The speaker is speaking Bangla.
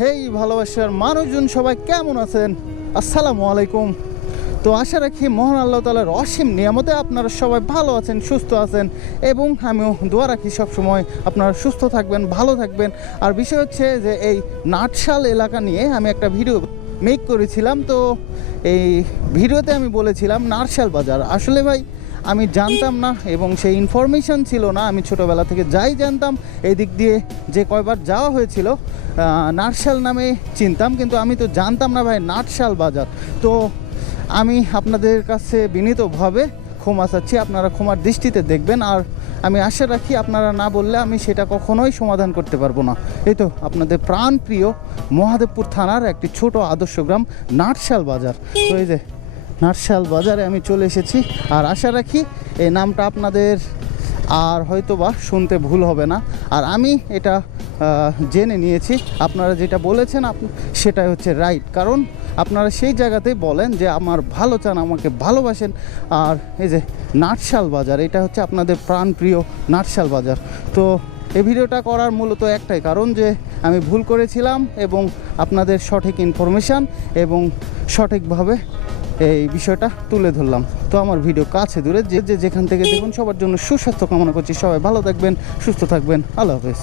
হেই ভালোবাসার মানুষজন সবাই কেমন আছেন? আসসালামু আলাইকুম। তো আশা রাখি মহান আল্লাহ তালার অসীম নিয়ামতে আপনারা সবাই ভালো আছেন, সুস্থ আছেন এবং আমিও দোয়া রাখি সবসময় আপনারা সুস্থ থাকবেন, ভালো থাকবেন। আর বিষয় হচ্ছে যে, এই নাটশাল এলাকা নিয়ে আমি একটা ভিডিও মেক করেছিলাম। তো এই ভিডিওতে আমি বলেছিলাম, নাটশাল বাজার। আসলে ভাই আমি জানতাম না এবং সেই ইনফরমেশন ছিল না। আমি ছোটোবেলা থেকে যাই জানতাম, এই দিক দিয়ে যে কয়বার যাওয়া হয়েছিল নাটশাল নামে চিনতাম, কিন্তু আমি তো জানতাম না ভাই, নাটশাল বাজার। তো আমি আপনাদের কাছে বিনীতভাবে ক্ষমা চাচ্ছি, আপনারা ক্ষমার দৃষ্টিতে দেখবেন, আর আমি আশা রাখি আপনারা না বললে আমি সেটা কখনোই সমাধান করতে পারব না। এই তো আপনাদের প্রাণপ্রিয় মহাদেবপুর থানার একটি ছোট আদর্শ গ্রাম, নাটশাল বাজার। তো এই যে নাটশাল বাজারে আমি চলে এসেছি। আর আশা রাখি এই নামটা আপনাদের আর হয়তো বা শুনতে ভুল হবে না। আর আমি এটা জেনে নিয়েছি। আপনারা যেটা বলেছেন সেটাই হচ্ছে রাইট। কারণ আপনারা সেই জায়গাতেই বলেন যে আমার ভালো চান, আমাকে ভালোবাসেন। আর এই যে নাটশাল বাজার, এটা হচ্ছে আপনাদের প্রাণপ্রিয় নাটশাল বাজার। তো এই ভিডিওটা করার মূলত একটাই কারণ যে আমি ভুল করেছিলাম এবং আপনাদের সঠিক ইনফরমেশান এবং সঠিকভাবে এই বিষয়টা তুলে ধরলাম। তো আমার ভিডিও কাছে দূরে যে যে, যেখান থেকে দেখুন, সবার জন্য সুস্বাস্থ্য কামনা করছি। সবাই ভালো থাকবেন, সুস্থ থাকবেন। আল্লাহ হাফেজ।